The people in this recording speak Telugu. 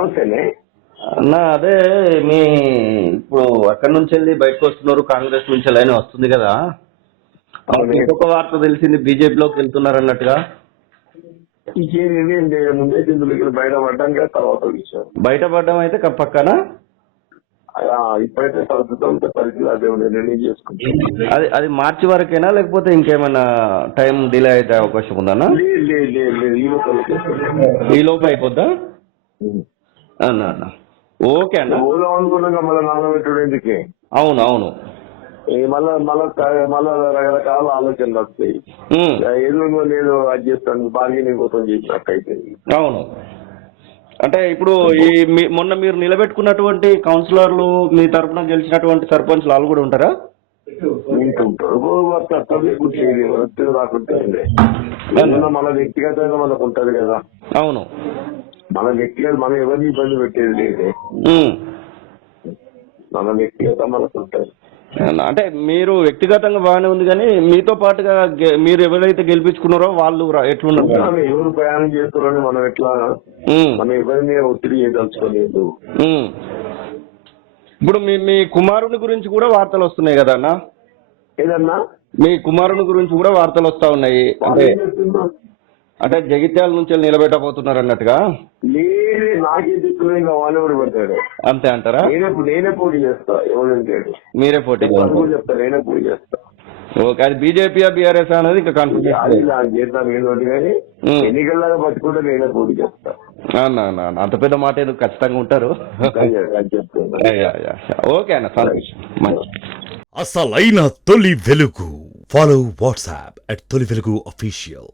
నమస్తేనే. అన్న అదే మీ ఇప్పుడు అక్కడి నుంచి వెళ్ళి బయటకు వస్తున్నారు, కాంగ్రెస్ నుంచి లైన్ వస్తుంది కదా, మనకు ఇంకొక వార్త తెలిసింది బీజేపీలోకి వెళ్తున్నారు అన్నట్టుగా. ముందే బయట పడ్డాక తర్వాత విషయం బయటపడడం అయితే పక్కన ఇప్పుడైతే ప్రస్తుతం పరిస్థితి అదే ఉంది, రిలీజ్ చేసుకుంటాం. అది అది మార్చి వరకేనా లేకపోతే ఇంకేమైనా టైం డిలే అయితే అవకాశం ఉందన్నా? ఈ లోపు అయిపోద్దా అన్న? అన్న ఓకే అన్న. ఊళ్ళో అనుకున్నాక మళ్ళీ నానబెట్టడం ఎందుకే? అవును అవును, మళ్ళా రకరకాల ఆలోచనలు వస్తాయి. ఏదో నేను అది చేస్తాను బార్గెనింగ్ కోసం చేసినట్టు అయిపోయింది. అవును, అంటే ఇప్పుడు ఈ మొన్న మీరు నిలబెట్టుకున్నటువంటి కౌన్సిలర్లు, మీ తరఫున గెలిచినటువంటి సర్పంచ్లు వాళ్ళు కూడా ఉంటారా? మన వ్యక్తిగతంగా మనకు ఉంటది కదా. అవును, మన వ్యక్తిగత మనం ఎవరిని ఇబ్బంది పెట్టేది లేదే, మన వ్యక్తిగత మనకు ఉంటుంది. అంటే మీరు వ్యక్తిగతంగా బాగానే ఉంది, కానీ మీతో పాటుగా మీరు ఎవరైతే గెలిపించుకున్నారో వాళ్ళు ఎట్లున్నారు? ఎవరు ప్రయాణం చేస్తున్నారని మనం ఎట్లా, మనం ఎవరిని ఒత్తిడి చేయదలుచుకోలేదు. ఇప్పుడు మీ కుమారుని గురించి కూడా వార్తలు వస్తున్నాయి కదా అన్న? ఏదన్నా మీ కుమారుని గురించి కూడా వార్తలు వస్తా ఉన్నాయి, అంటే జగిత్యాల నుంచి నిలబెట్టబోతున్నారు అన్నట్టుగా. లేదు, నాకే దిక్కులు ఇంకా వానెవరు పడతాడు అంతే అంటారా? నేనే పోటీ చేస్తా, ఎవరు మీరే పోటీ చెప్తా, నేనే పోటీ చేస్తా. ఓకే, అది బీజేపీ బీఆర్ఎస్ అనేది ఇంకా కన్ఫ్యూజన్ చేద్దాం ఏదో కానీ ఎన్నికల్లాగా పట్టుకుంటే నేనే పోటీ చేస్తా. అంత పెద్ద మాట ఎందుకు, ఖచ్చితంగా ఉంటారు. ఓకే అన్న, సంతోషం. అసలైన తొలి వెలుగు. ఫాలో వాట్సాప్ @తొలి వెలుగు official.